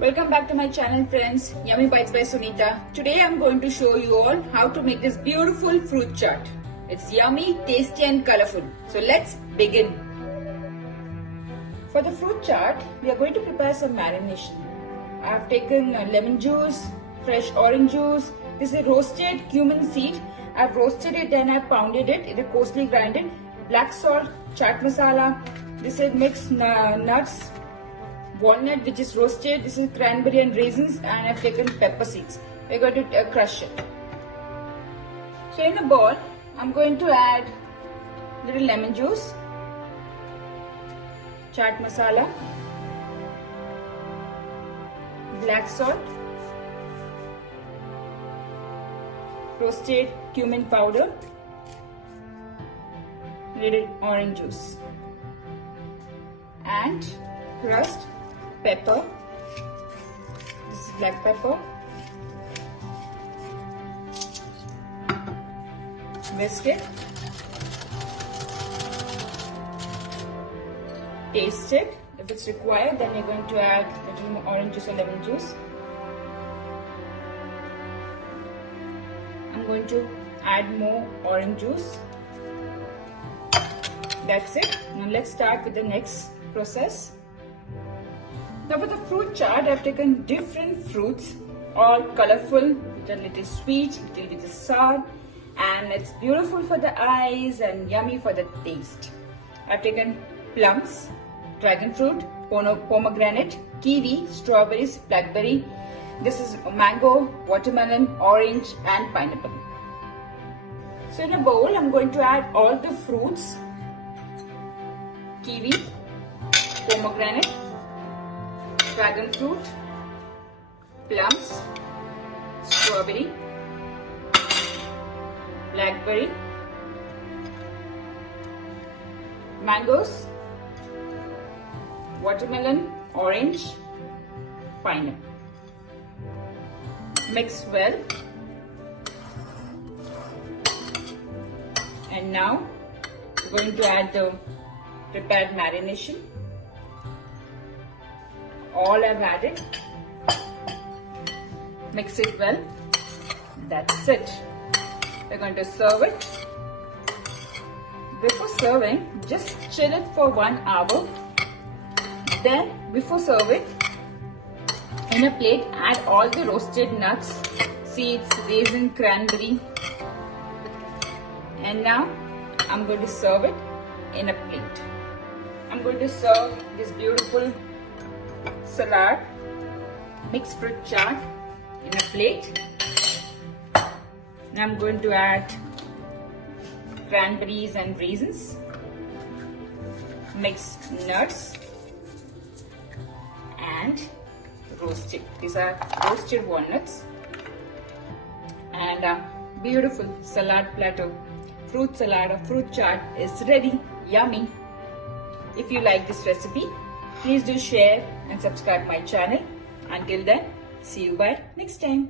Welcome back to my channel, friends. Yummy Bites by Sunita. Today I'm going to show you all how to make this beautiful fruit chaat. It's yummy, tasty and colorful. So let's begin. For the fruit chaat, we are going to prepare some marination. I have taken lemon juice, fresh orange juice. This is roasted cumin seed. I've roasted it and I've pounded it. It is coarsely grinded. Black salt, chaat masala. This is mixed nuts. Walnut, which is roasted. This is cranberry and raisins, and I've taken pepper seeds. We're going to crush it. So in a bowl, I'm going to add little lemon juice, chaat masala, black salt, roasted cumin powder, little orange juice, and crushed pepper. This is black pepper. Whisk it. Taste it. If it's required, then you're going to add a little more orange juice or lemon juice. I'm going to add more orange juice. That's it. Now let's start with the next process. Now for the fruit chaat, I've taken different fruits, all colorful, which are a little sweet, a little bit sour, and it's beautiful for the eyes and yummy for the taste. I've taken plums, dragon fruit, pomegranate, kiwi, strawberries, blackberry. This is mango, watermelon, orange and pineapple. So in a bowl, I'm going to add all the fruits: kiwi, pomegranate, dragon fruit, plums, strawberry, blackberry, mangoes, watermelon, orange, pineapple. Mix well. And now we're going to add the prepared marination. All I've added. Mix it well. That's it. We're going to serve it. Before serving, just chill it for 1 hour. Then, before serving, in a plate, add all the roasted nuts, seeds, raisin, cranberry. And now, I'm going to serve it in a plate. I'm going to serve this beautiful salad, mixed fruit chaat in a plate. Now I'm going to add cranberries and raisins, mixed nuts and roasted. These are roasted walnuts, and a beautiful salad platter. Fruit salad or fruit chaat is ready. Yummy. If you like this recipe, please do share and subscribe my channel. Until then, see you by next time.